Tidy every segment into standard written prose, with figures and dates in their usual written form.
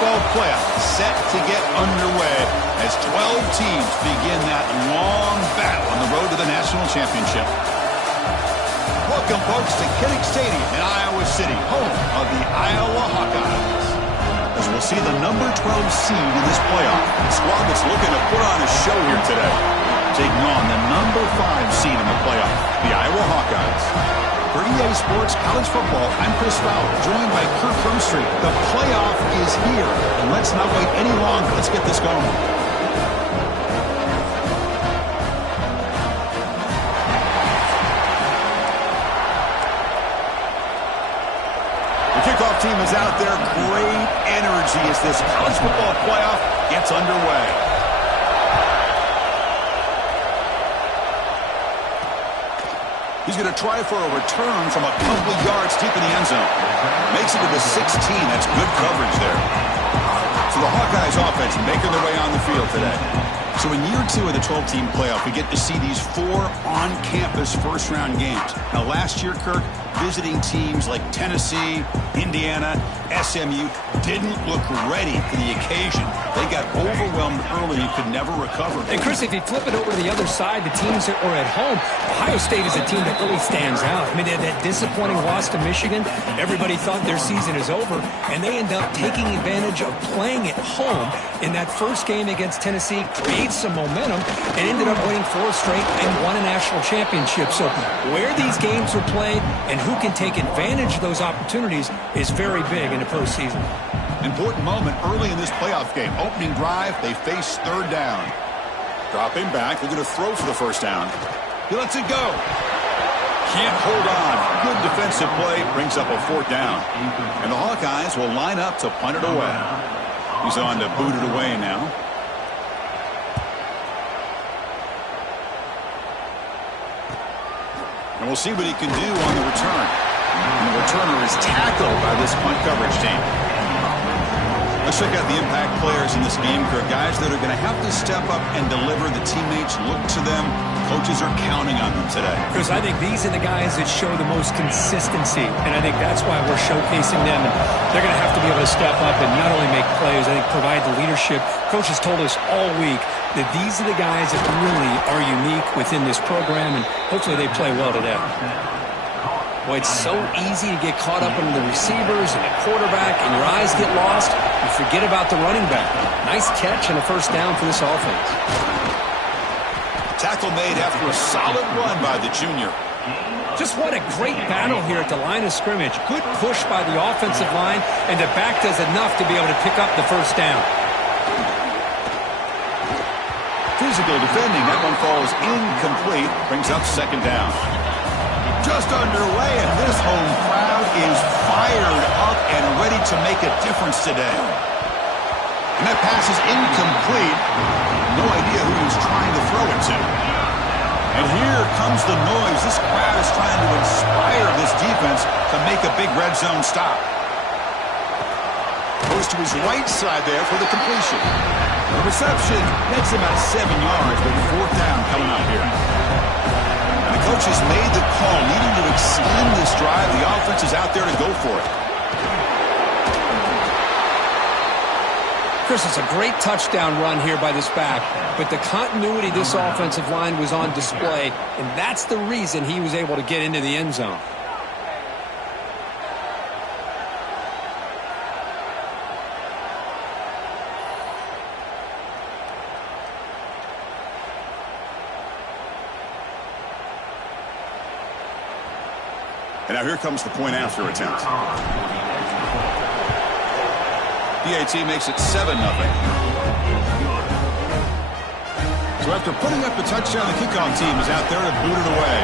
football playoff set to get underway as 12 teams begin that long battle on the road to the national championship. Welcome, folks, to Kinnick Stadium in Iowa City, home of the Iowa Hawkeyes. As we'll see the number 12 seed in this playoff, the squad that's looking to put on a show here today, taking on the number 5 seed in the playoff, the Iowa Hawkeyes. For EA Sports College Football, I'm Chris Fowler, joined by Kirk Crumstreet. The playoff is here, and let's not wait any longer. Let's get this going. The kickoff team is out there. Great energy as this college football playoff gets underway. He's going to try for a return from a couple yards deep in the end zone. Makes it to the 16. That's good coverage there. So the Hawkeyes offense making their way on the field today. So in year 2 of the 12-team playoff, we get to see these 4 on-campus first-round games. Now, last year, Kirk, visiting teams like Tennessee, Indiana, SMU didn't look ready for the occasion. They got overwhelmed early and could never recover. And, Chris, if you flip it over to the other side, the teams that were at home, Ohio State is a team that really stands out. I mean, they had that disappointing loss to Michigan. Everybody thought their season is over, and they end up taking advantage of playing at home in that first game against Tennessee, created some momentum, and ended up winning 4 straight and won a national championship. So where these games are played and who can take advantage of those opportunities is very big in the postseason. Important moment early in this playoff game. Opening drive, they face 3rd down. Dropping back, they're going to throw for the first down. He lets it go. Can't hold on. Good defensive play, brings up a 4th down. And the Hawkeyes will line up to punt it away. He's on to boot it away now. And we'll see what he can do on the return. And the returner is tackled by this punt coverage team. Let's check out the impact players in this game, Kirk. Guys that are going to have to step up and deliver. The teammates look to them. Coaches are counting on them today. Chris, I think these are the guys that show the most consistency, and I think that's why we're showcasing them. And they're going to have to be able to step up and not only make plays, I think provide the leadership. Coaches told us all week that these are the guys that really are unique within this program, and hopefully they play well today. Boy, it's so easy to get caught up in the receivers and the quarterback, and your eyes get lost. You forget about the running back. Nice catch and a first down for this offense. Tackle made after a solid run by the junior. Just what a great battle here at the line of scrimmage. Good push by the offensive line, and the back does enough to be able to pick up the first down. Physical defending. That one falls incomplete. Brings up 2nd down. Just underway, and this home crowd is fired up and ready to make a difference today. And that pass is incomplete. No idea who he's trying to throw it to. And here comes the noise. This crowd is trying to inspire this defense to make a big red zone stop. Goes to his right side there for the completion. The reception makes about 7 yards, but 4th down coming up here. And the coach has made the call, needing to extend this drive. The offense is out there to go for it. Chris, it's a great touchdown run here by this back, but the continuity of this offensive line was on display, and that's the reason he was able to get into the end zone. And now here comes the point after attempt. PAT makes it 7-0. So after putting up the touchdown, the kickoff team is out there to boot it away.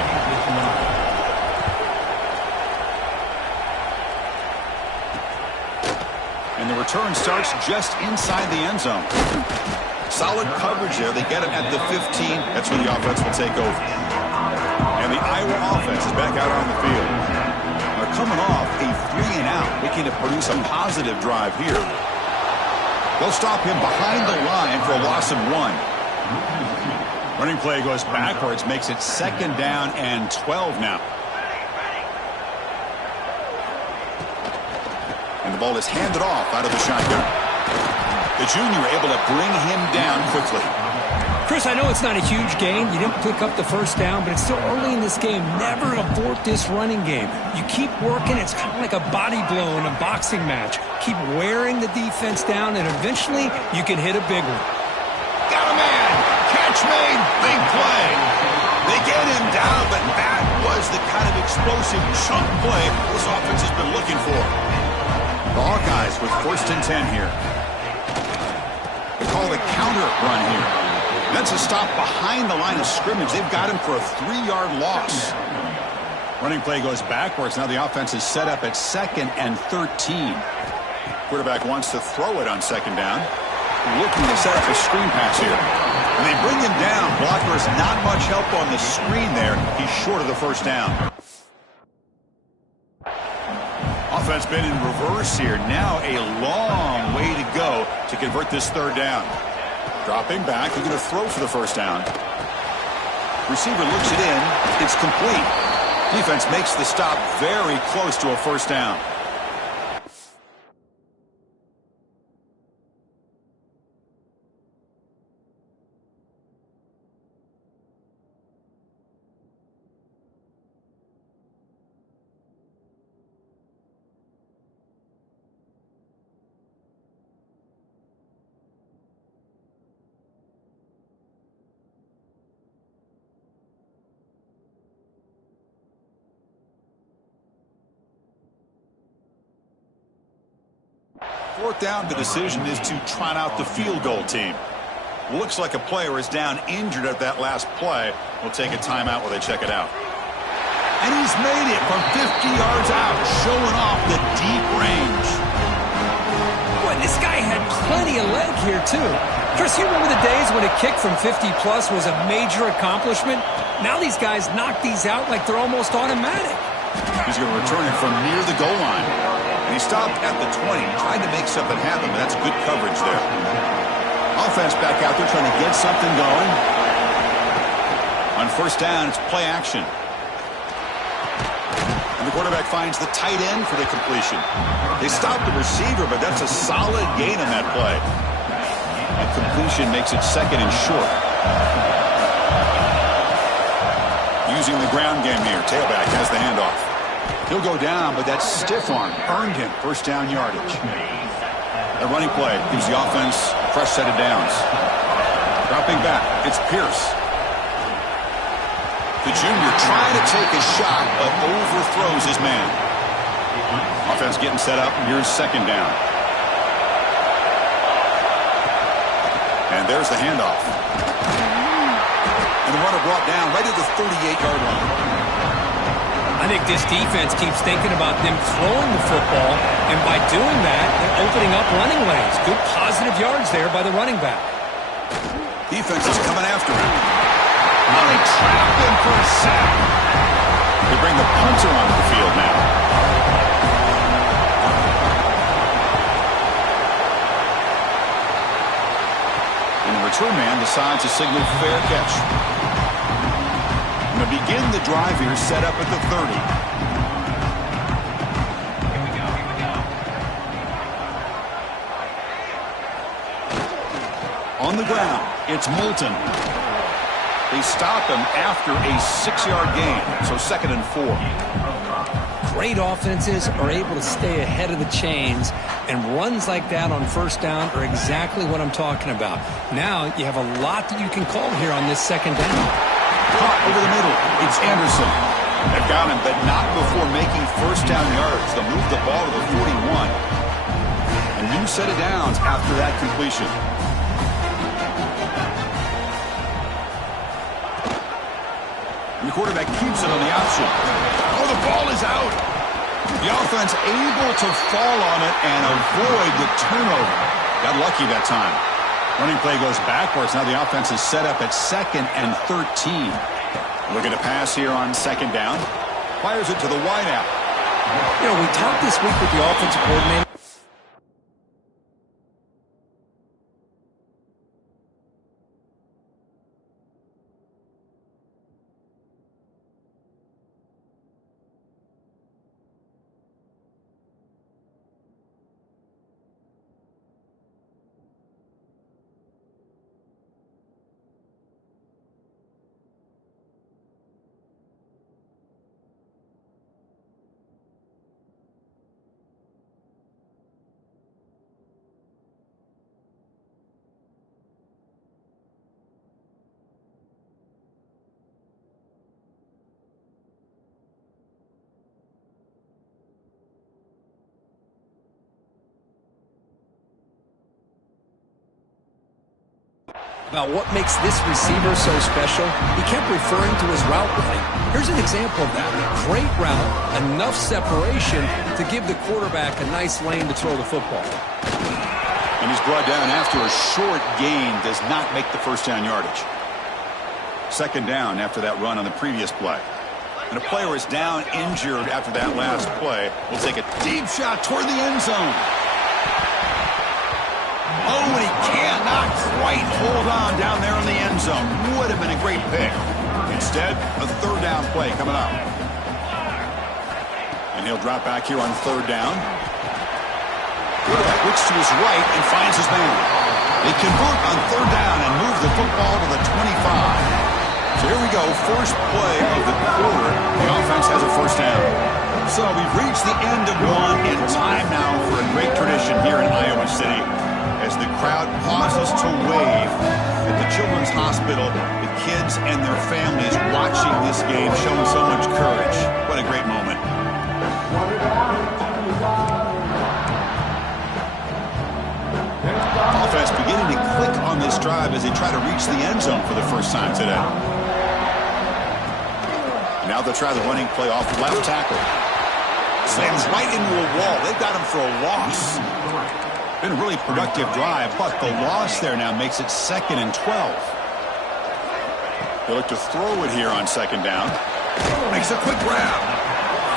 And the return starts just inside the end zone. Solid coverage there. They get it at the 15. That's where the offense will take over. And the Iowa offense is back out on the field. They're coming off a 3-and-out, looking to produce a positive drive here. They'll stop him behind the line for a loss of 1. Running play goes backwards, makes it 2nd down and 12 now. And the ball is handed off out of the shotgun. The junior able to bring him down quickly. Chris, I know it's not a huge gain. You didn't pick up the first down, but it's still early in this game. Never abort this running game. You keep working. It's kind of like a body blow in a boxing match. Keep wearing the defense down, and eventually you can hit a big one. Got a man. Catch made. Big play. They get him down, but that was the kind of explosive chunk play this offense has been looking for. The Hawkeyes with 1st and 10 here. They call the counter run here. That's a stop behind the line of scrimmage. They've got him for a 3-yard loss. Running play goes backwards. Now the offense is set up at 2nd and 13. Quarterback wants to throw it on 2nd down. Looking to set up a screen pass here. And they bring him down. Blocker's not much help on the screen there. He's short of the 1st down. Offense been in reverse here. Now a long way to go to convert this 3rd down. Dropping back. He's going to throw for the 1st down. Receiver looks it in. It's complete. Defense makes the stop very close to a 1st down. Fourth down, the decision is to trot out the field goal team. Looks like a player is down injured at that last play. We'll take a timeout while they check it out. And he's made it from 50 yards out, showing off the deep range. Boy, this guy had plenty of leg here, too. Chris, you remember the days when a kick from 50-plus was a major accomplishment? Now these guys knock these out like they're almost automatic. He's going to return it from near the goal line. And he stopped at the 20, tried to make something happen, but that's good coverage there. Offense back out there trying to get something going. On 1st down, it's play action. And the quarterback finds the tight end for the completion. They stopped the receiver, but that's a solid gain on that play. And completion makes it 2nd and short. Using the ground game here. Tailback has the handoff. He'll go down, but that stiff arm earned him 1st down yardage. A running play gives the offense a fresh set of downs. Dropping back, it's Pierce. The junior trying to take a shot, but overthrows his man. Offense getting set up. Here's 2nd down. And there's the handoff. And the runner brought down right at the 38-yard line. I think this defense keeps thinking about them throwing the football, and by doing that, they're opening up running lanes. Good positive yards there by the running back. Defense is coming after him. Oh, they trapped him for a sack. They bring the punter onto the field now. And the return man decides to signal fair catch. To begin the drive here, set up at the 30. On the ground, it's Moulton. They stop him after a 6-yard gain, so 2nd and 4. Great offenses are able to stay ahead of the chains, and runs like that on 1st down are exactly what I'm talking about. Now you have a lot that you can call here on this 2nd down. Caught over the middle. It's Anderson. They've got him, but not before making 1st down yards. They'll move the ball to the 41. A new set of downs after that completion. And the quarterback keeps it on the option. Oh, the ball is out. The offense able to fall on it and avoid the turnover. Got lucky that time. Running play goes backwards. Now the offense is set up at 2nd and 13. Looking to pass here on 2nd down. Fires it to the wideout. You know, we talked this week with the offensive coordinator. About what makes this receiver so special, he kept referring to his route running. Here's an example of that. Great route, enough separation to give the quarterback a nice lane to throw the football. And he's brought down after a short gain, does not make the first down yardage. Second down after that run on the previous play. And a player is down injured after that last play. Will take a deep shot toward the end zone. Oh, and he cannot quite hold on down there in the end zone. Would have been a great pick. Instead, a third down play coming up. And he'll drop back here on third down. Quarterback looks to his right and finds his man. They convert on third down and move the football to the 25. So here we go, first play of the quarter. The offense has a first down. So we've reached the end of one, and time now for a great tradition here in Iowa City. As the crowd pauses to wave at the Children's Hospital, the kids and their families watching this game, showing so much courage. What a great moment. Offense beginning to click on this drive as they try to reach the end zone for the first time today. Now they'll try the running play off the left tackle. Slams right into a wall. They've got him for a loss. Been a really productive drive, but the loss there now makes it 2nd and 12. They look to throw it here on second down. Makes a quick grab.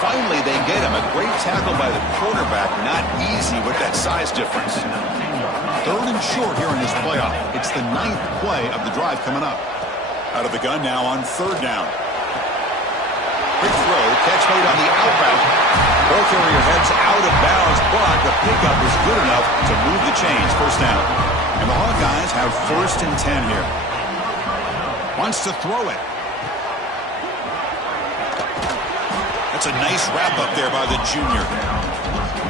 Finally, they get him. A great tackle by the quarterback. Not easy with that size difference. Third and short here in this playoff. It's the 9th play of the drive coming up. Out of the gun now on third down. Quick throw, catch made on the out route. Ball carrier heads out of bounds, but the pickup is good enough to move the chains. First down. And the Hawkeyes have 1st and 10 here. Wants to throw it. That's a nice wrap up there by the junior.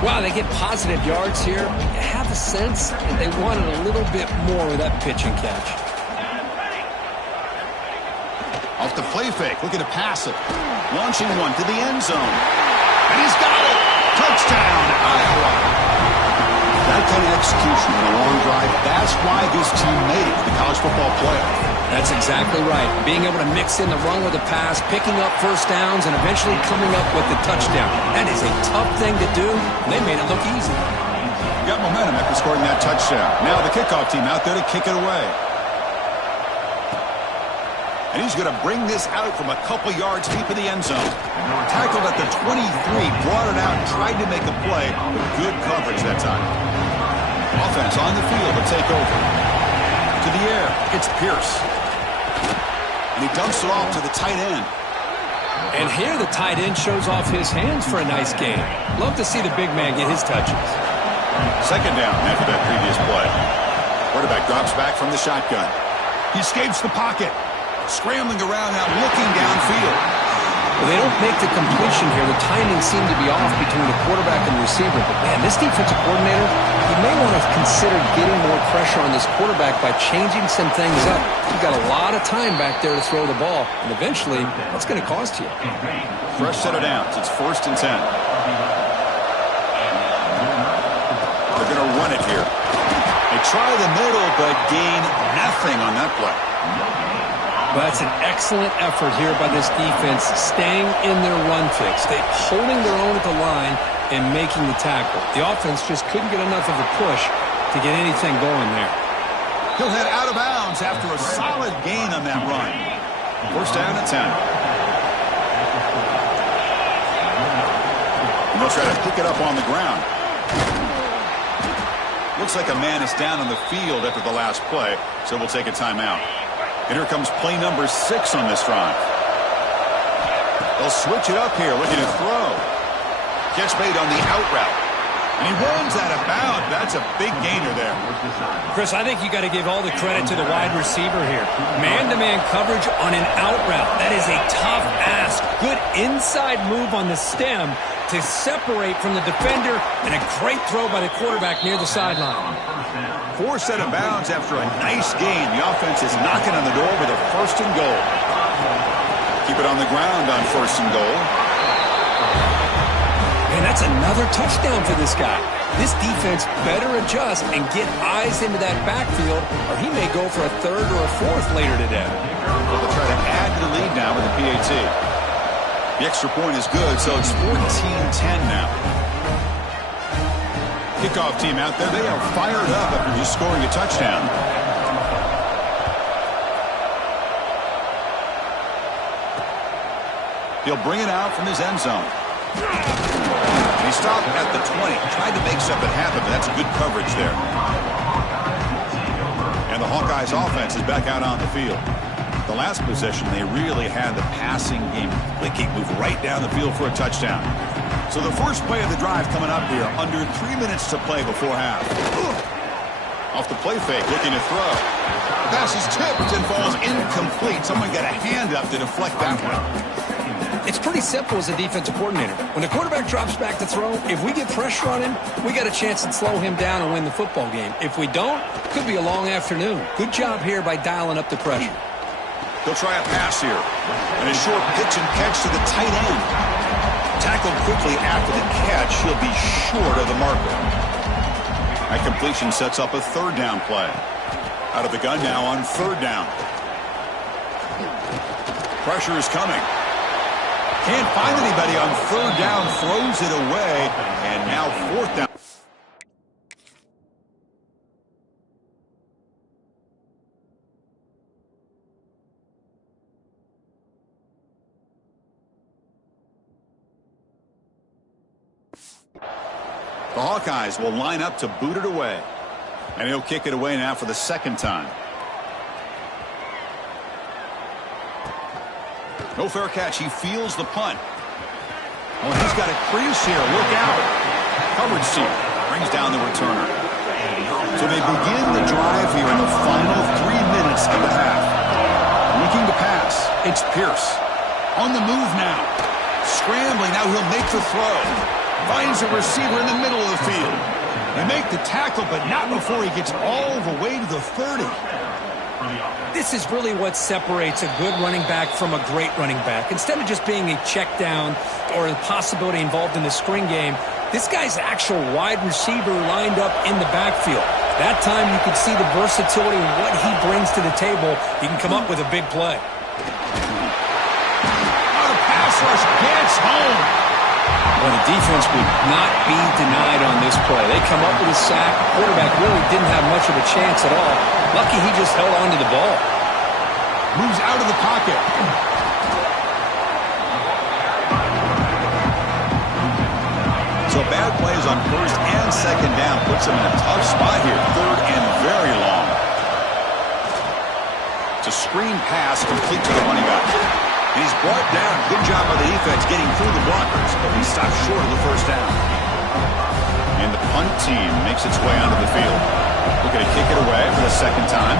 Wow, they get positive yards here. You have a sense that they wanted a little bit more with that pitch and catch. Off the play fake, looking to pass it. Launching one to the end zone. And he's got it! Touchdown, Iowa! That kind of execution in a long drive, that's why this team made it to the college football playoff. That's exactly right. Being able to mix in the run with the pass, picking up first downs, and eventually coming up with the touchdown. That is a tough thing to do, and they made it look easy. Got momentum after scoring that touchdown. Now the kickoff team out there to kick it away. And he's going to bring this out from a couple yards deep in the end zone. Tackled at the 23, brought it out, tried to make a play, but good coverage that time. Offense on the field to take over. To the air, it's Pierce. And he dumps it off to the tight end. And here the tight end shows off his hands for a nice gain. Love to see the big man get his touches. Second down after that previous play. Quarterback drops back from the shotgun. He escapes the pocket. Scrambling around now, looking downfield. Well, they don't make the completion here. The timing seemed to be off between the quarterback and the receiver. But, man, this defensive coordinator, he may want to consider getting more pressure on this quarterback by changing some things up. You've got a lot of time back there to throw the ball, and eventually that's going to cost you. Fresh set of downs. It's 1st and 10. They're going to run it here. They try the middle, but gain nothing on that play. Well, that's an excellent effort here by this defense, staying in their run fix. They're holding their own at the line and making the tackle. The offense just couldn't get enough of a push to get anything going there. He'll head out of bounds after a solid gain on that run. First down at 10. And they'll try to pick it up on the ground. Looks like a man is down on the field after the last play, so we'll take a timeout. And here comes play number 6 on this drive. They'll switch it up here, looking to throw. Catch made on the out route. And he runs out of bounds. That's a big gainer there. Chris, I think you got to give all the credit to the wide receiver here. Man-to-man coverage on an out route. That is a tough ask. Good inside move on the stem to separate from the defender, and a great throw by the quarterback near the sideline. 4 set of bounds after a nice gain. The offense is knocking on the door with a 1st and goal. Keep it on the ground on 1st and goal. And that's another touchdown for this guy. This defense better adjust and get eyes into that backfield, or he may go for a third or a fourth later today. Well, they'll try to add to the lead now with the PAT. The extra point is good, so it's 14-10 now. Kickoff team out there, they are fired up after just scoring a touchdown. He'll bring it out from his end zone. He stopped at the 20. Tried to make something happen, but that's good coverage there. And the Hawkeyes offense is back out on the field. The last possession, they really had the passing game. They keep moving right down the field for a touchdown. So the first play of the drive coming up here. Under 3 minutes to play before half. Off the play fake, looking to throw. The pass is tipped and falls incomplete. Someone got a hand up to deflect that one. It's pretty simple as a defensive coordinator. When the quarterback drops back to throw, if we get pressure on him, we got a chance to slow him down and win the football game. If we don't, could be a long afternoon. Good job here by dialing up the pressure. They'll try a pass here. And a short pitch and catch to the tight end. Tackled quickly after the catch. He'll be short of the marker. That completion sets up a third down play. Out of the gun now on third down. Pressure is coming. Can't find anybody on third down, throws it away, and now fourth down. The Hawkeyes will line up to boot it away, and he'll kick it away now for the second time. No fair catch. He feels the punt. Oh, he's got a crease here. Look out. Coverage team brings down the returner. So they begin the drive here in the final 3 minutes of the half. Looking to pass. It's Pierce. On the move now. Scrambling. Now he'll make the throw. Finds a receiver in the middle of the field. They make the tackle, but not before he gets all the way to the 30. This is really what separates a good running back from a great running back. Instead of just being a check down or a possibility involved in the screen game, this guy's actual wide receiver lined up in the backfield. That time you could see the versatility and what he brings to the table. He can come up with a big play. Oh, the pass rush gets home. Well, the defense would not be denied on this play. They come up with a sack. Quarterback really didn't have much of a chance at all. Lucky he just held on to the ball. Moves out of the pocket. So bad plays on first and second down puts him in a tough spot here. Third and very long. It's a screen pass complete to the running back. He's brought down. Good job by the defense getting through the blockers, but he stopped short of the first down. And the punt team makes its way onto the field. Looking to kick it away for the second time.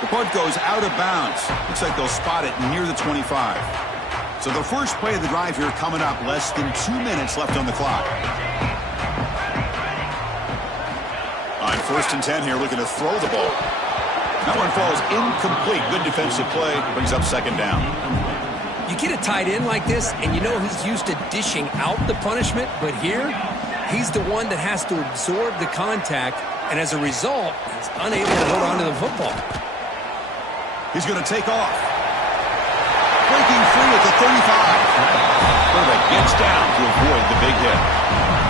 The punt goes out of bounds. Looks like they'll spot it near the 25. So the first play of the drive here coming up. Less than 2 minutes left on the clock. On first and 10 here, looking to throw the ball. That one falls incomplete. Good defensive play. Brings up second down. You get a tight end like this, and you know he's used to dishing out the punishment, but here, he's the one that has to absorb the contact, and as a result, he's unable to hold on to the football. He's going to take off. Breaking free at the 35. Quarterback gets down to avoid the big hit.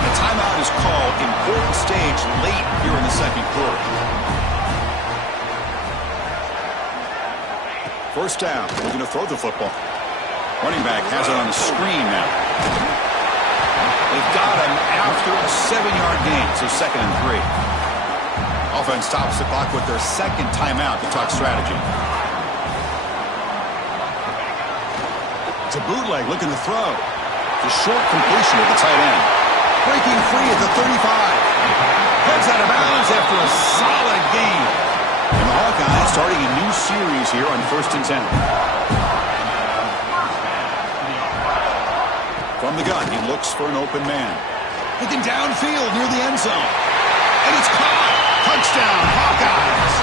The timeout is called. Important stage late here in the second quarter. First down, looking to throw the football. Running back has it on the screen now. They've got him after a 7-yard gain, so second and 3. Offense stops the clock with their second timeout to talk strategy. It's a bootleg looking to throw. It's a short completion at the tight end. Breaking free at the 35. Heads out of bounds after a solid gain. And the Hawkeyes starting a new series here on first and 10. From the gun, he looks for an open man. Looking downfield near the end zone. And it's caught. Touchdown, Hawkeyes.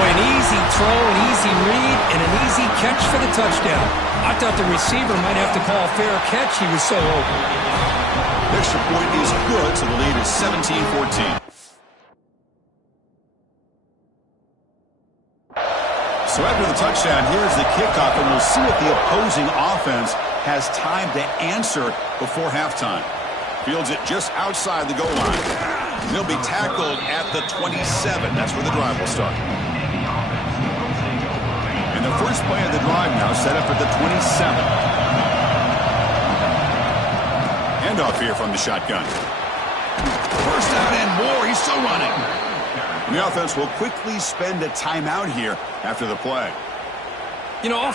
Boy, an easy throw, an easy read, and an easy catch for the touchdown. I thought the receiver might have to call a fair catch. He was so open. Extra point is good, so the lead is 17-14. So after the touchdown, here's the kickoff, and we'll see if the opposing offense has time to answer before halftime. Fields it just outside the goal line. They'll be tackled at the 27. That's where the drive will start. And the first play of the drive now set up at the 27. Handoff here from the shotgun. First down and more. He's still running. And the offense will quickly spend a timeout here after the play. You know,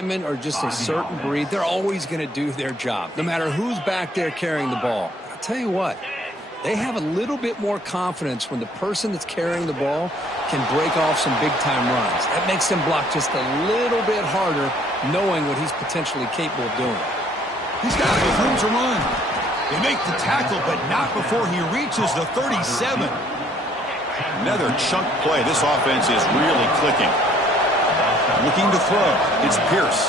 Or just a certain breed, they're always going to do their job, no matter who's back there carrying the ball. I'll tell you what, they have a little bit more confidence when the person that's carrying the ball can break off some big-time runs. That makes them block just a little bit harder, knowing what he's potentially capable of doing. He's got it with room to run. They make the tackle, but not before he reaches the 37. Another chunk play. This offense is really clicking. Looking to throw. It's Pierce.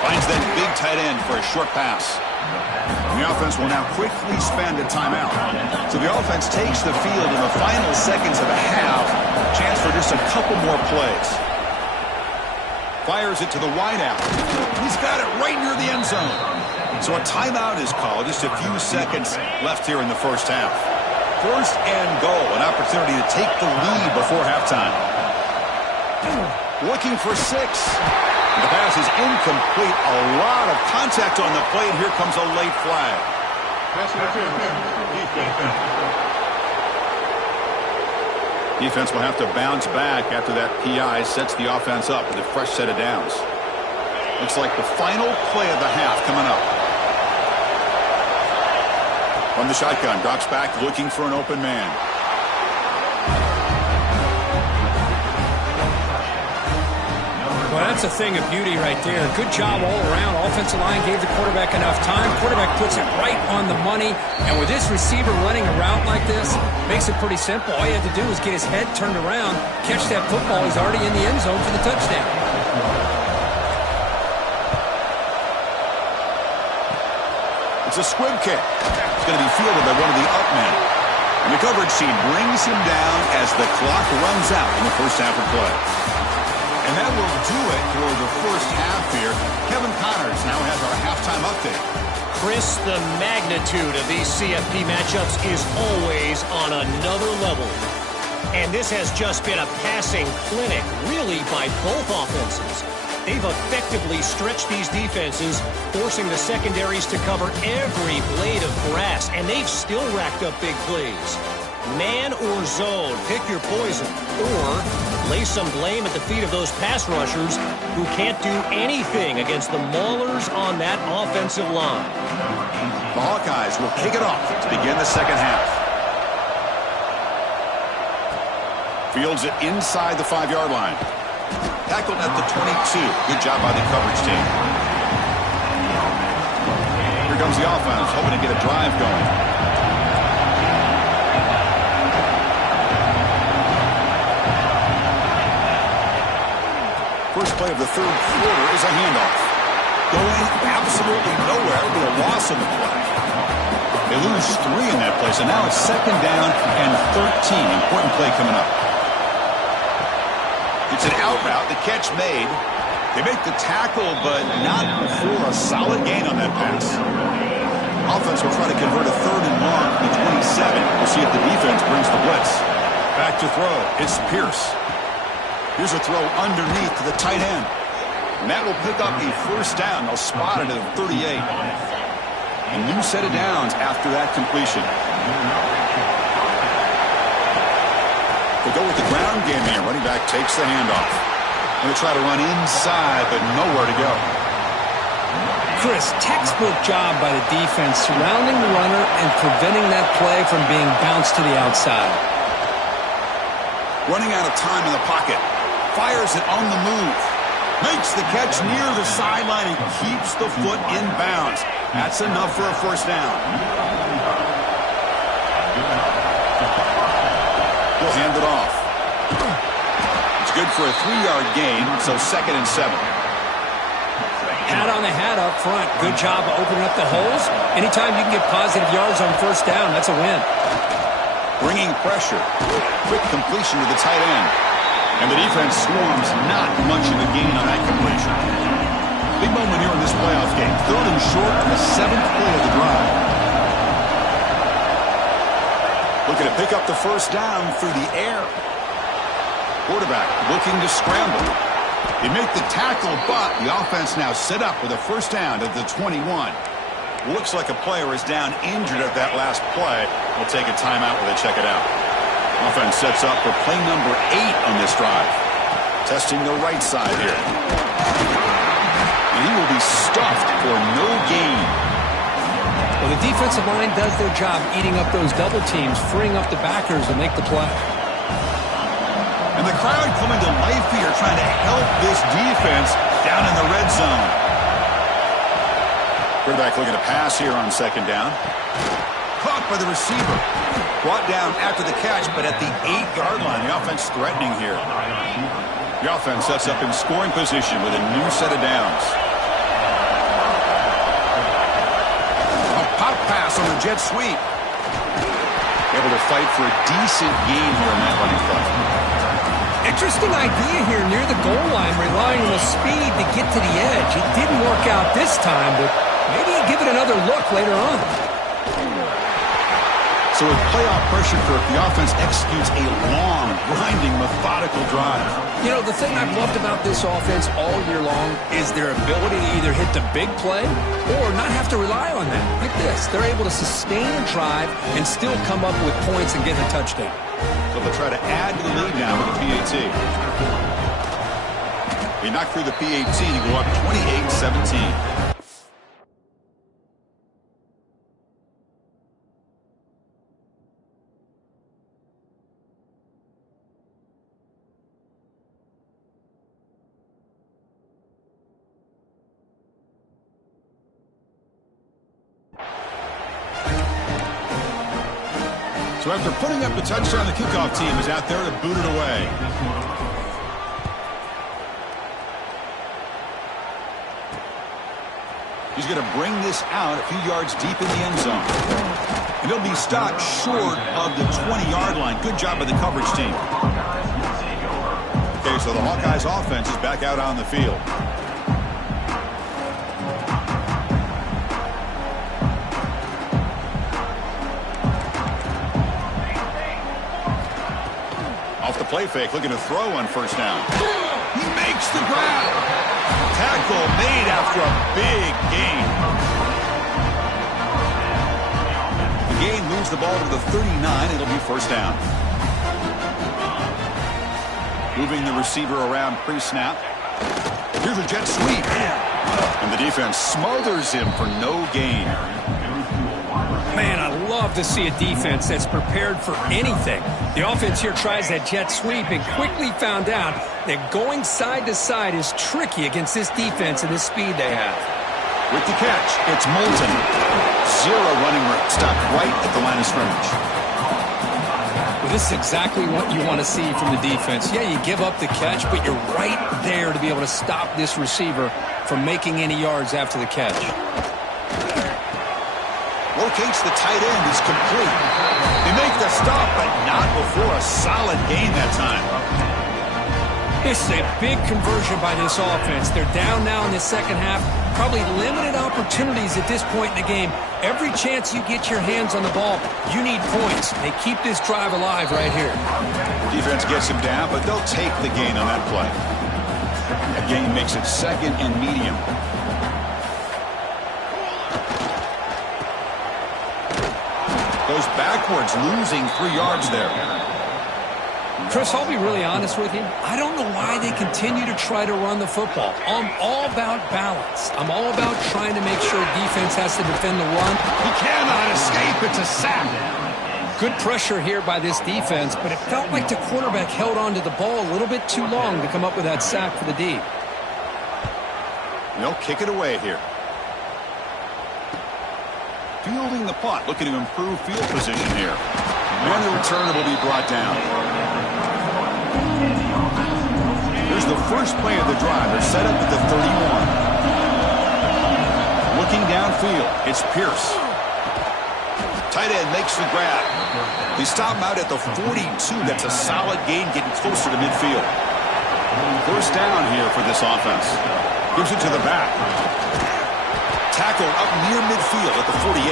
Finds that big tight end for a short pass. The offense will now quickly spend a timeout. So the offense takes the field in the final seconds of the half. Chance for just a couple more plays. Fires it to the wideout. He's got it right near the end zone. So a timeout is called. Just a few seconds left here in the first half. First and goal. An opportunity to take the lead before halftime. Looking for 6. The pass is incomplete. A lot of contact on the play, and here comes a late flag. Defense will have to bounce back after that PI sets the offense up with a fresh set of downs. Looks like the final play of the half coming up. From the shotgun, drops back looking for an open man. Well, that's a thing of beauty right there. Good job all around. Offensive line gave the quarterback enough time. Quarterback puts it right on the money. And with this receiver running a route like this, makes it pretty simple. All you have to do is get his head turned around, catch that football. He's already in the end zone for the touchdown. It's a squib kick. It's going to be fielded by one of the up men. And the coverage team brings him down as the clock runs out in the first half of play. And that will do it for the first half here. Kevin Connors now has our halftime update. Chris, the magnitude of these CFP matchups is always on another level. And this has just been a passing clinic, really, by both offenses. They've effectively stretched these defenses, forcing the secondaries to cover every blade of grass, and they've still racked up big plays. Man or zone, pick your poison. Or lay some blame at the feet of those pass rushers who can't do anything against the maulers on that offensive line. The Hawkeyes will kick it off to begin the second half. Fields it inside the 5-yard line. Tackled at the 22. Good job by the coverage team. Here comes the offense, hoping to get a drive going. First play of the third quarter is a handoff. Going absolutely nowhere with a loss on the play. They lose 3 in that play, so now it's second down and 13. Important play coming up. It's an out route, the catch made. They make the tackle, but not before a solid gain on that pass. Offense will try to convert a third and long from the 27. We'll see if the defense brings the blitz. Back to throw. It's Pierce. Here's a throw underneath to the tight end. And that will pick up a first down. They'll spot it at the 38. A new set of downs after that completion. They go with the ground game here. Running back takes the handoff. Going to try to run inside, but nowhere to go. Chris, textbook job by the defense surrounding the runner and preventing that play from being bounced to the outside. Running out of time in the pocket. Fires it on the move. Makes the catch near the sideline and keeps the foot in bounds. That's enough for a first down. He'll hand it off. It's good for a 3-yard gain, so 2nd and 7. Hat on the hat up front. Good job of opening up the holes. Anytime you can get positive yards on first down, that's a win. Bringing pressure. Quick completion to the tight end. And the defense swarms not much of a gain on that completion. Big moment here in this playoff game. 3rd and short on the 7th play of the drive. Looking to pick up the first down through the air. Quarterback looking to scramble. They make the tackle, but the offense now set up with a first down at the 21. Looks like a player is down injured at that last play. We'll take a timeout while they check it out. Offense sets up for play number 8 on this drive. Testing the right side here. And he will be stuffed for no gain. Well, the defensive line does their job eating up those double teams, freeing up the backers to make the play. And the crowd coming to life here, trying to help this defense down in the red zone. Quarterback looking to pass here on second down. Caught by the receiver. Brought down after the catch, but at the 8-yard line. The offense threatening here. The offense sets up in scoring position with a new set of downs. A pop pass on the jet sweep. Able to fight for a decent gain here on that running play. Interesting idea here near the goal line, relying on the speed to get to the edge. It didn't work out this time, but maybe give it another look later on. So with playoff pressure for it, the offense executes a long, grinding, methodical drive. You know, the thing I've loved about this offense all year long is their ability to either hit the big play or not have to rely on that. Like this, they're able to sustain a drive and still come up with points and get a touchdown. So they'll try to add to the lead now with the PAT. They knock through the PAT to go up 28-17. So after putting up the touchdown, the kickoff team is out there to boot it away. He's going to bring this out a few yards deep in the end zone. And he'll be stopped short of the 20-yard line. Good job by the coverage team. Okay, so the Hawkeyes offense is back out on the field. Off the play fake, looking to throw on first down. He makes the grab. Tackle made after a big gain. The gain moves the ball to the 39. It'll be first down. Moving the receiver around pre-snap. Here's a jet sweep. And the defense smothers him for no gain. Man, I love to see a defense that's prepared for anything. The offense here tries that jet sweep and quickly found out that going side to side is tricky against this defense and this speed they have. With the catch, it's Moulton. Zero running room. Stopped right at the line of scrimmage. Well, this is exactly what you want to see from the defense. Yeah, you give up the catch, but you're right there to be able to stop this receiver from making any yards after the catch. Locates the tight end, is complete. They make the stop, but not before a solid gain that time. This is a big conversion by this offense. They're down now in the second half. Probably limited opportunities at this point in the game. Every chance you get your hands on the ball, you need points. They keep this drive alive right here. Defense gets him down, but they'll take the gain on that play. That gain makes it second and medium. Goes backwards, losing 3 yards there. Chris, I'll be really honest with you. I don't know why they continue to try to run the football. I'm all about balance. I'm all about trying to make sure defense has to defend the run. He cannot escape. It's a sack. Good pressure here by this defense, but it felt like the quarterback held on to the ball a little bit too long to come up with that sack for the D. They'll kick it away here. Fielding the punt, looking to improve field position here. And the return will be brought down. Here's the first play of the drive. They're set up at the 31. Looking downfield, it's Pierce. Tight end makes the grab. They stop him out at the 42. That's a solid gain, getting closer to midfield. First down here for this offense. Gives it to the back. Tackled up near midfield at the 48.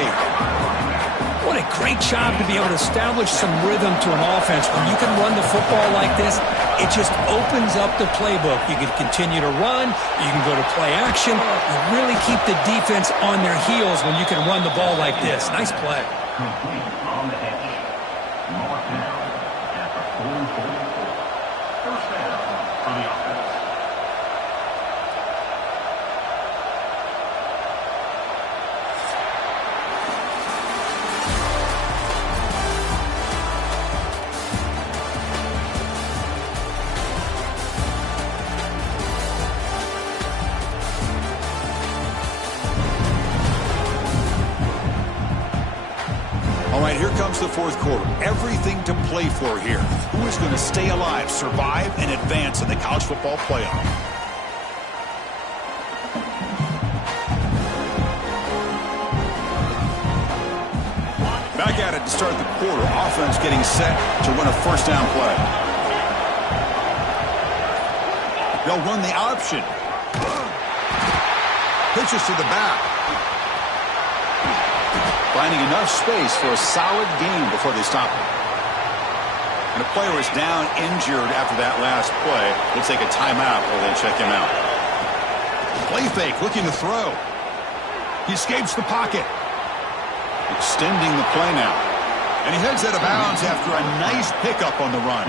What a great job to be able to establish some rhythm to an offense. When you can run the football like this, it just opens up the playbook. You can continue to run. You can go to play action. You really keep the defense on their heels when you can run the ball like this. Nice play. On the edge. North down at the 44. First down for the offense. comes the fourth quarter. Everything to play for here. Who is going to stay alive, survive, and advance in the college football playoff? Back at it to start the quarter. Offense getting set to run a first down play. They'll run the option. Pitches to the back. Finding enough space for a solid gain before they stop him. And a player is down injured after that last play. We'll take a timeout while they check him out. Play fake, looking to throw. He escapes the pocket. Extending the play now. And he heads out of bounds after a nice pickup on the run.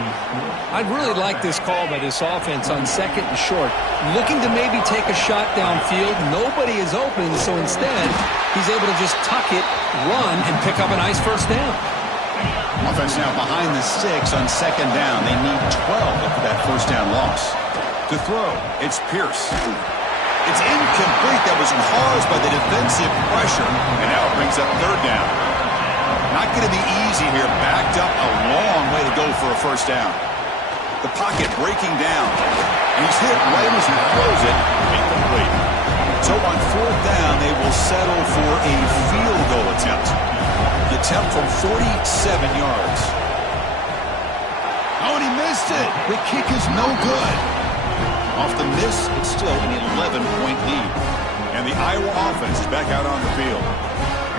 I'd really like this call by this offense on second and short. Looking to maybe take a shot downfield. Nobody is open, so instead, he's able to just tuck it, run, and pick up a nice first down. Offense now behind the 6 on second down. They need 12 after that first down loss. To throw, it's Pierce. It's incomplete. That was caused by the defensive pressure, and now it brings up third down. Not going to be easy here. Backed up a long way to go for a first down. The pocket breaking down. And he's hit right as he throws it. Incomplete. So on fourth down, they will settle for a field goal attempt. The attempt from 47 yards. Oh, and he missed it. The kick is no good. Off the miss, it's still an 11-point lead. And the Iowa offense is back out on the field.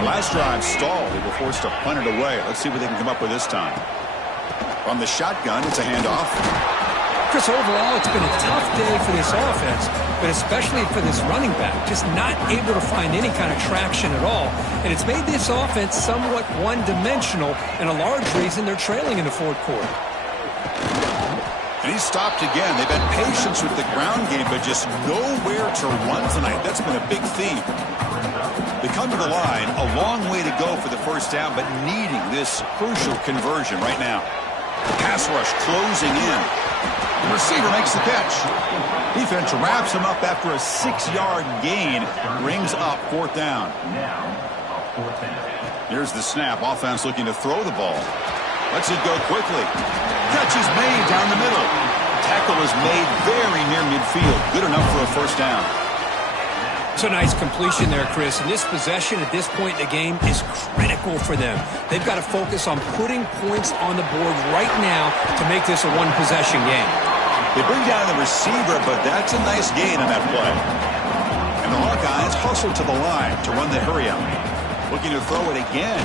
Last drive stalled. They were forced to punt it away. Let's see what they can come up with this time. From the shotgun, it's a handoff. Chris, overall, it's been a tough day for this offense, but especially for this running back. Just not able to find any kind of traction at all. And it's made this offense somewhat one-dimensional, and a large reason they're trailing in the fourth quarter. And he's stopped again. They've had patience with the ground game, but just nowhere to run tonight. That's been a big theme. They come to the line, a long way to go for the first down, but needing this crucial conversion right now. Pass rush closing in. The receiver makes the catch. Defense wraps him up after a 6-yard gain. Brings up fourth down. Here's the snap. Offense looking to throw the ball. Lets it go quickly. Catch is made down the middle. Tackle is made very near midfield. Good enough for a first down. It's a nice completion there, Chris. And this possession at this point in the game is critical for them. They've got to focus on putting points on the board right now to make this a one-possession game. They bring down the receiver, but that's a nice gain on that play. And the Hawkeyes hustle to the line to run the hurry-up. Looking to throw it again.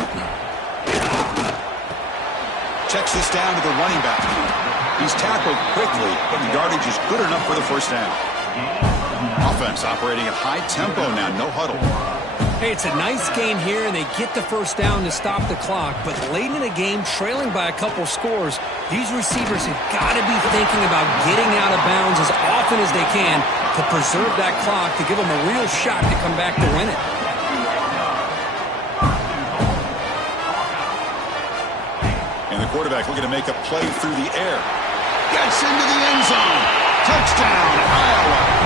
Checks this down to the running back. He's tackled quickly, but the yardage is good enough for the first down. Offense operating at high tempo now, no huddle. Hey, it's a nice game here, and they get the first down to stop the clock. But late in the game, trailing by a couple scores, these receivers have got to be thinking about getting out of bounds as often as they can to preserve that clock, to give them a real shot to come back to win it. And the quarterback looking to make a play through the air. Gets into the end zone. Touchdown, Iowa.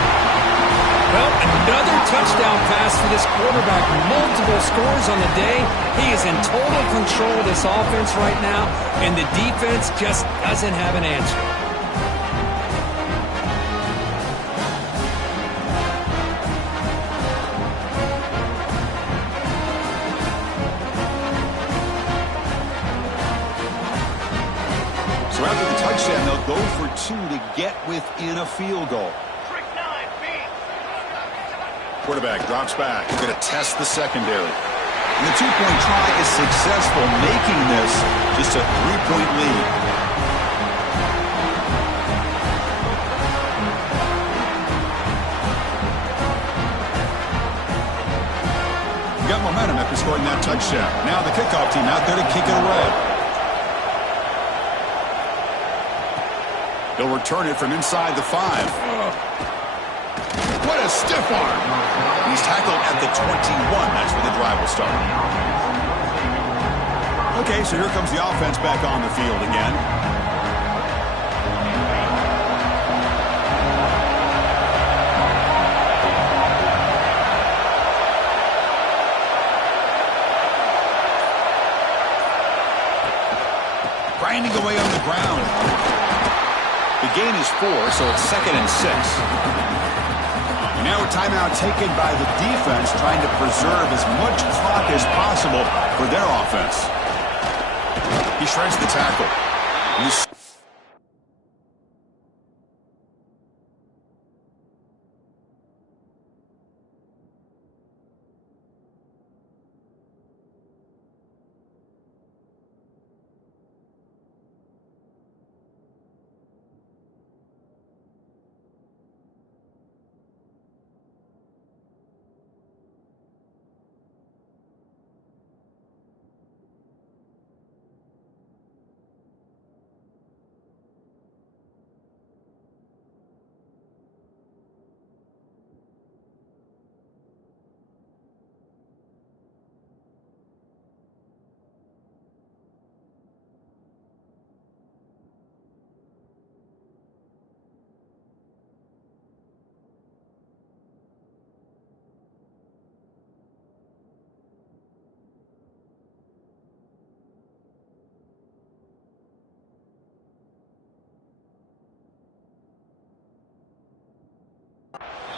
Well, another touchdown pass for this quarterback. Multiple scores on the day. He is in total control of this offense right now, and the defense just doesn't have an answer. So after the touchdown, they'll go for 2 to get within a field goal. Quarterback drops back. He's going to test the secondary. And the 2-point try is successful, making this just a 3-point lead. Got momentum after scoring that touchdown. Now the kickoff team out there to kick it away. They'll return it from inside the 5. What a stiff arm. He's tackled at the 21. That's where the drive will start. Okay, so here comes the offense back on the field again. gain is 4, so it's 2nd and 6. And now a timeout taken by the defense, trying to preserve as much clock as possible for their offense. He shreds the tackle.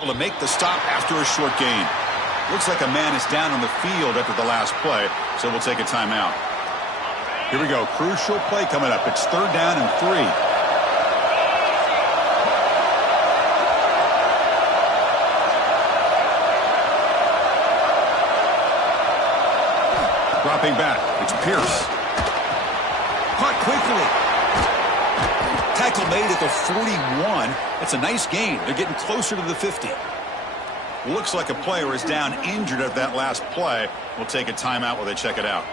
To make the stop after a short gain. Looks like a man is down on the field after the last play, so we'll take a timeout. Here we go. Crucial play coming up. It's 3rd down and 3. Dropping back. It's Pierce. Caught quickly. Tackle made at the 41. That's a nice gain. They're getting closer to the 50. Looks like a player is down injured at that last play. We'll take a timeout while they check it out.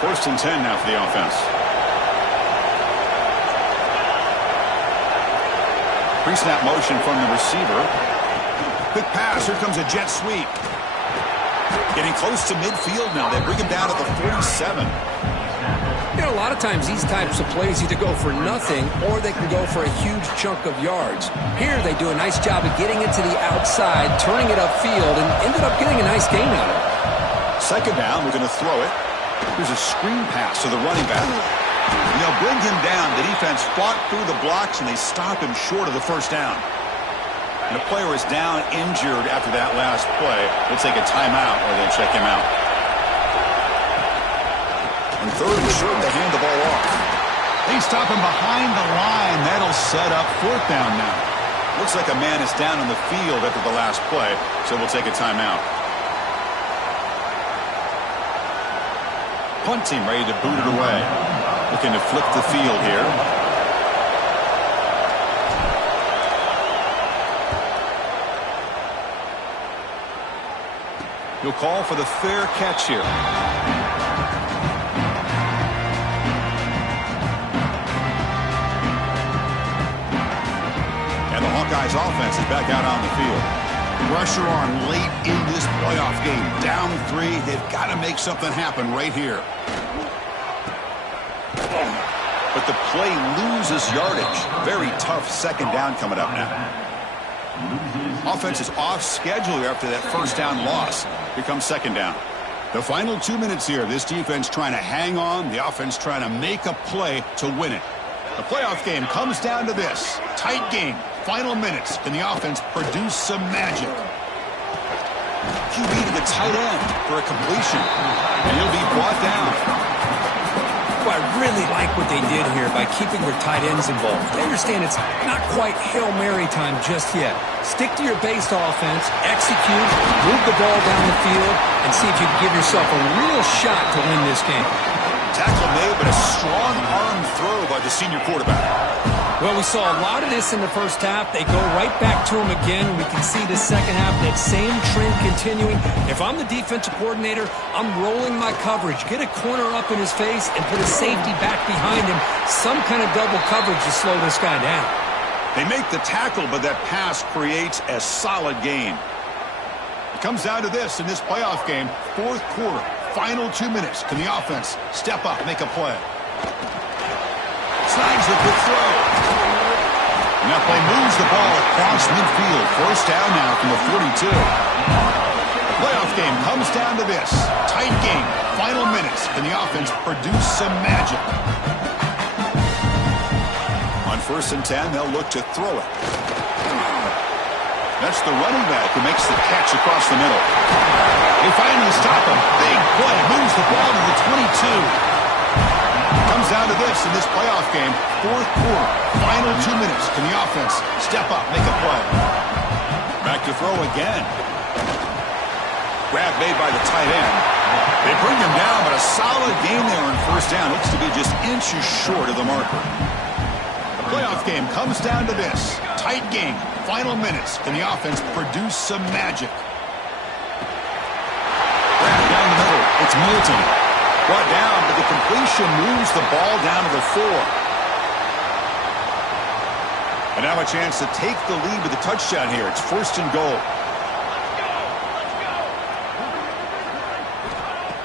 First and 10 now for the offense. Pre-snap motion from the receiver. Quick pass. Here comes a jet sweep. Getting close to midfield now. They bring him down at the 47. You know, a lot of times these types of plays either go for nothing or they can go for a huge chunk of yards. Here they do a nice job of getting it to the outside, turning it upfield, and ended up getting a nice gain out of it. 2nd down. We're going to throw it. Here's a screen pass to the running back. And they'll bring him down. The defense fought through the blocks, and they stop him short of the 1st down. And the player is down injured after that last play. We'll take a timeout or they check him out. And 3rd and short, they hand the ball off. They stop him behind the line. That'll set up 4th down now. Looks like a man is down on the field after the last play, so we'll take a timeout. Punt team ready to boot it away. Looking to flip the field here. He'll call for the fair catch here. And the Hawkeyes offense is back out on the field. Pressure on late in this playoff game. Down 3. They've got to make something happen right here. But the play loses yardage. Very tough 2nd down coming up now. Offense is off schedule after that 1st down loss. Here comes 2nd down. The final 2 minutes here. This defense trying to hang on. The offense trying to make a play to win it. The playoff game comes down to this. Tight game. Final minutes. Can the offense produce some magic? QB to the tight end for a completion. And he'll be brought down. Well, I really like what they did here by keeping their tight ends involved. They understand it's not quite Hail Mary time just yet. Stick to your base offense, execute, move the ball down the field, and see if you can give yourself a real shot to win this game. Tackle made, but a strong arm throw by the senior quarterback. Well, we saw a lot of this in the 1st half. They go right back to him again. We can see the 2nd half, that same trend continuing. If I'm the defensive coordinator, I'm rolling my coverage. Get a corner up in his face and put a safety back behind him. Some kind of double coverage to slow this guy down. They make the tackle, but that pass creates a solid gain. It comes down to this in this playoff game. 4th quarter. Final 2 minutes. Can the offense step up, make a play? Slides the good throw. And that play moves the ball across midfield. First down now from the 42. The playoff game comes down to this. Tight game. Final minutes. Can the offense produce some magic? On 1st and 10, they'll look to throw it. That's the running back who makes the catch across the middle. They finally stop him. Big play. Moves the ball to the 22. Comes down to this in this playoff game. 4th quarter. Final 2 minutes. Can the offense step up, make a play? Back to throw again. Grab made by the tight end. They bring him down, but a solid game there on 1st down. Looks to be just inches short of the marker. The playoff game comes down to this. Tight game. Final minutes. Can the offense produce some magic? Grab down the middle. It's Milton. Brought down, but the completion moves the ball down to the 4. And now a chance to take the lead with a touchdown here. It's 1st and goal.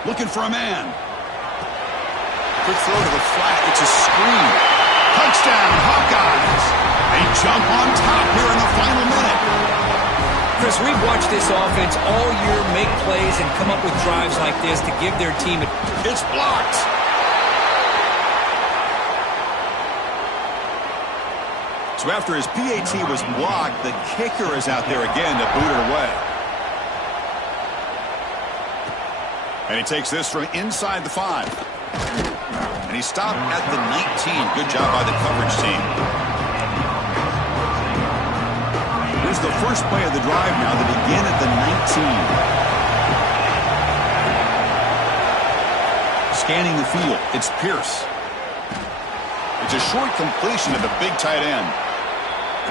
Looking for a man. Quick throw to the flat. It's a screen. Touchdown, Hawkeyes. They jump on top here in the final minute. Chris, we've watched this offense all year make plays and come up with drives like this to give their team a... It's blocked. So after his PAT was blocked, the kicker is out there again to boot it away. And he takes this from inside the 5. And he stopped at the 19. Good job by the coverage team. Here's the first play of the drive now to begin at the 19. Scanning the field, it's Pierce. It's a short completion to the big tight end.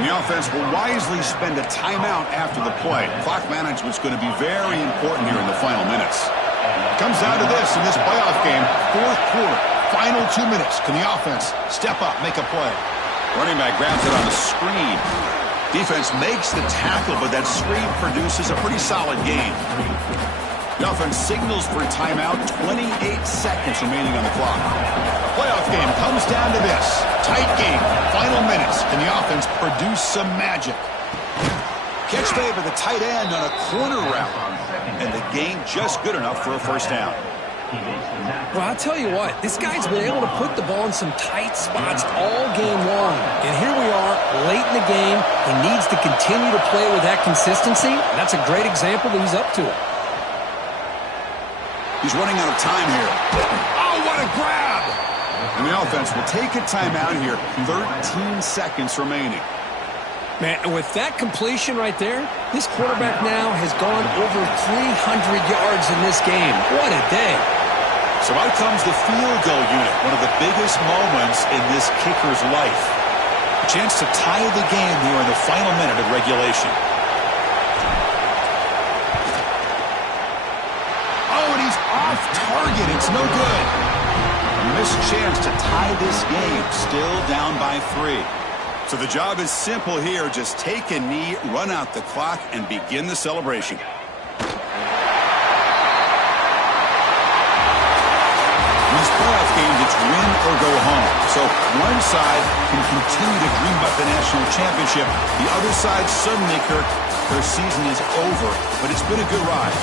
And the offense will wisely spend a timeout after the play. Clock management's going to be very important here in the final minutes. It comes down to this in this playoff game. 4th quarter, final 2 minutes. Can the offense step up, make a play? Running back grabs it on the screen. Defense makes the tackle, but that screen produces a pretty solid gain. The offense signals for a timeout. 28 seconds remaining on the clock. The playoff game comes down to this. Tight game. Final minutes. Can the offense produce some magic? Catch made by the tight end on a corner route. And the gain just good enough for a 1st down. Well, I'll tell you what, this guy's been able to put the ball in some tight spots all game long. And here we are, late in the game. He needs to continue to play with that consistency. And that's a great example that he's up to it. He's running out of time here. Oh, what a grab! And the offense will take a timeout here. 13 seconds remaining. Man, with that completion right there, this quarterback now has gone over 300 yards in this game. What a day. So out comes the field goal unit, one of the biggest moments in this kicker's life. A chance to tie the game here in the final minute of regulation. Oh, and he's off target. It's no good. A missed chance to tie this game, still down by 3. So the job is simple here. Just take a knee, run out the clock, and begin the celebration. In these playoff games, it's win or go home. So one side can continue to dream about the national championship. The other side suddenly, Kirk, their season is over. But it's been a good ride.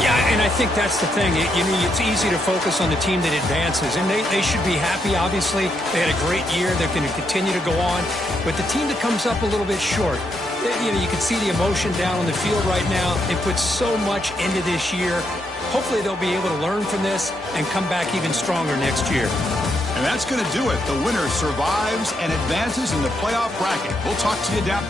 Yeah, and I think that's the thing. It's easy to focus on the team that advances, and they should be happy, obviously. They had a great year. They're going to continue to go on. But the team that comes up a little bit short, you can see the emotion down on the field right now. They put so much into this year. Hopefully they'll be able to learn from this and come back even stronger next year. And that's going to do it. The winner survives and advances in the playoff bracket. We'll talk to you down.